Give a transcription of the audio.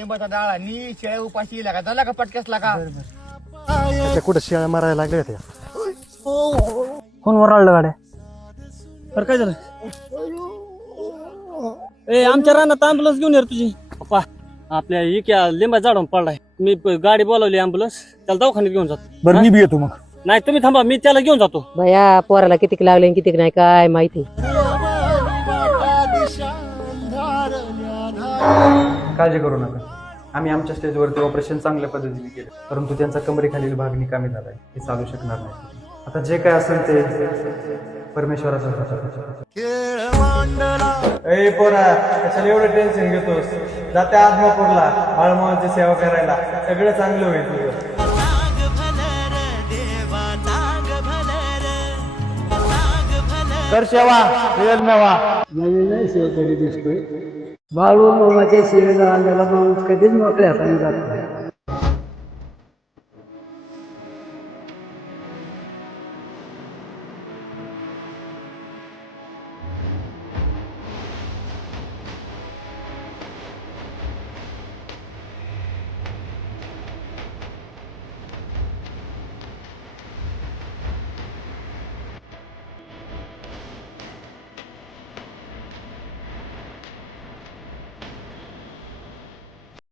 लिंबाचा डाळ आणि शेळ्या उपाशी लागा झाला का पटकेस लागा. त्या कुठं शेळ्या मारायला लागल्या त्या. कोण वराळलं गाड्या? तर काय झालं? ए आमच्या रानात अँब्युलन्स घेऊन ये रे तुझी. पप्पा आपल्या इक्या लिंबा झाडावून पडलाय. मी गाडी बोलावली अँब्युलन्स, त्याला दवाखान्यात घेऊन जातो. बरं मी बी येतो मग. नाही तुम्ही थांबा, मी त्याला घेऊन जातो. भया पोराला कितीक लागले आणि कितीक नाही काय माहिती. काळजी करू नका, आम्ही आमच्या स्टेजवरती ऑपरेशन चांगल्या पद्धतीने केलं, परंतु त्यांचा कमरेखालील भाग निकामी झालाय, हे चालू शकणार नाही. आता जे काय असेल ते परमेश्वराचा हातात. ए पोरा, कशाला एवढं टेन्शन घेतोस? जाते आदमापूरला बाळमावाची सेवा करायला, सगळं चांगलं होईल तुझं. तर शेवा वेळ मेवा नवीन सेवेकरी दिसतोय. बाळू मामाच्या सेवेला आलेला माणूस कधीच मोकळ्या हाताने जात नाही.